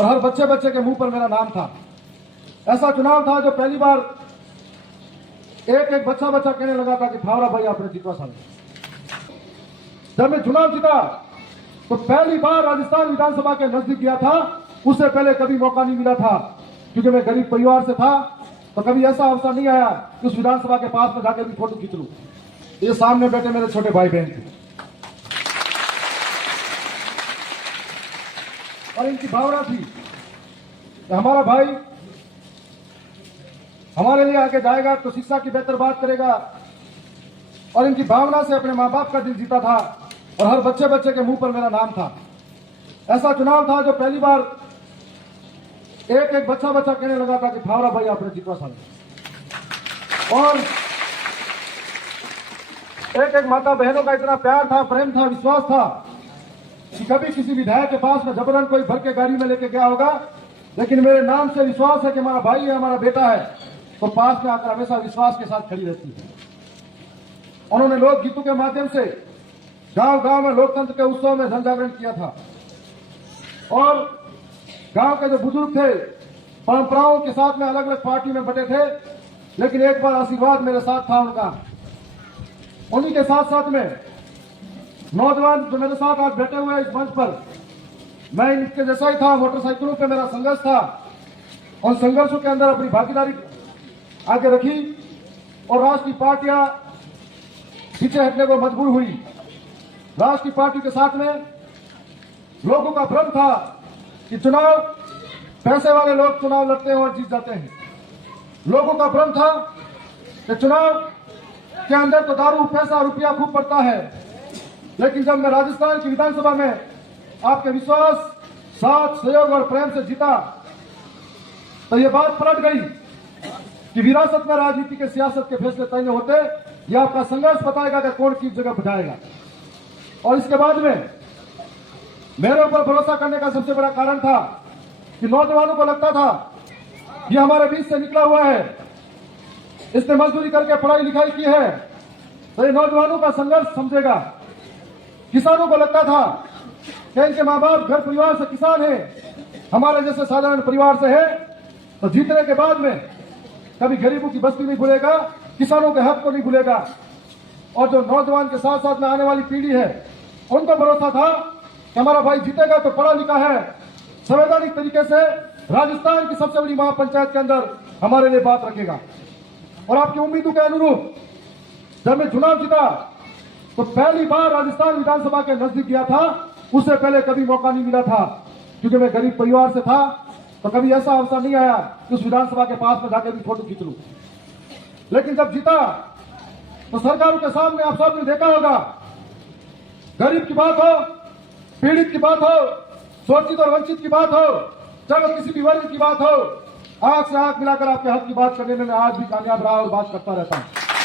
और हर बच्चे बच्चे के मुंह पर मेरा नाम था। ऐसा चुनाव था जो पहली बार एक एक बच्चा बच्चा कहने लगा था कि भावरा भाई आपने जीतवा साल। जब मैं चुनाव जीता तो पहली बार राजस्थान विधानसभा के नजदीक गया था। उससे पहले कभी मौका नहीं मिला था, क्योंकि मैं गरीब परिवार से था, तो कभी ऐसा अवसर नहीं आया कि उस विधानसभा के पास में जाकर भी फोटो खींच लूं। ये सामने बैठे मेरे छोटे भाई बहन थे और इनकी भावना थी कि हमारा भाई हमारे लिए आगे जाएगा तो शिक्षा की बेहतर बात करेगा, और इनकी भावना से अपने मां बाप का दिल जीता था और हर बच्चे बच्चे के मुंह पर मेरा नाम था। ऐसा चुनाव था जो पहली बार एक एक बच्चा बच्चा कहने लगा था कि भावरा भाई आपने जीतवा साल। और एक एक माता बहनों का इतना प्यार था, प्रेम था, विश्वास था कि कभी किसी विधायक के पास में जबरन कोई भर के गाड़ी में लेके गया होगा, लेकिन मेरे नाम से विश्वास है कि हमारा भाई है, हमारा बेटा है, तो पास में आकर हमेशा विश्वास के साथ खड़ी रहती है। उन्होंने लोकगीतों के माध्यम से गांव गांव में लोकतंत्र के उत्सव में जन जागरण किया था और गांव के जो बुजुर्ग थे परंपराओं के साथ में अलग अलग पार्टी में बटे थे, लेकिन एक बार आशीर्वाद मेरे साथ था उनका। उन्हीं के साथ साथ में नौजवान जो मेरे साथ आज बैठे हुए इस मंच पर, मैं इनके जैसा ही था। मोटरसाइकिलों पे मेरा संघर्ष था और संघर्षों के अंदर अपनी भागीदारी आगे रखी और राष्ट्र की पार्टियां पीछे हटने को मजबूर हुई। राष्ट्र की पार्टी के साथ में लोगों का भ्रम था कि चुनाव पैसे वाले लोग चुनाव लड़ते हैं और जीत जाते हैं। लोगों का भ्रम था कि चुनाव के अंदर तो दारू, पैसा, रुपया खूब पड़ता है, लेकिन जब मैं राजस्थान की विधानसभा में आपके विश्वास, साथ, सहयोग और प्रेम से जीता तो ये बात पलट गई कि विरासत में राजनीति के सियासत के फैसले तय होते, ये आपका संघर्ष बताएगा कि कौन किस जगह बजाएगा। और इसके बाद में मेरे ऊपर भरोसा करने का सबसे बड़ा कारण था कि नौजवानों को लगता था ये हमारे बीच से निकला हुआ है, इसने मजदूरी करके पढ़ाई लिखाई की है, तो ये नौजवानों का संघर्ष समझेगा। किसानों को लगता था कि इनके मां बाप घर परिवार से किसान है, हमारे जैसे साधारण परिवार से है, तो जीतने के बाद में कभी गरीबों की बस्ती नहीं भूलेगा, किसानों के हक को नहीं भूलेगा। और जो नौजवान के साथ साथ में आने वाली पीढ़ी है, उनको भरोसा था कि हमारा भाई जीतेगा तो पढ़ा लिखा है, संवैधानिक तरीके से राजस्थान की सबसे बड़ी महापंचायत के अंदर हमारे लिए बात रखेगा। और आपकी उम्मीदों के अनुरूप जब मैं चुनाव जीता तो पहली बार राजस्थान विधानसभा के नजदीक गया था। उससे पहले कभी मौका नहीं मिला था, क्योंकि मैं गरीब परिवार से था, तो कभी ऐसा अवसर नहीं आया कि उस विधानसभा के पास में जाकर भी फोटो खींच लूं। लेकिन जब जीता तो सरकारों के सामने आप सबने देखा होगा, गरीब की बात हो, पीड़ित की बात हो, शोषित और वंचित की बात हो, चाहे किसी भी वर्ग की बात हो, आंख से आंख मिलाकर आपके हक की बात करने में मैं आज भी कामयाब रहा और बात करता रहता हूं।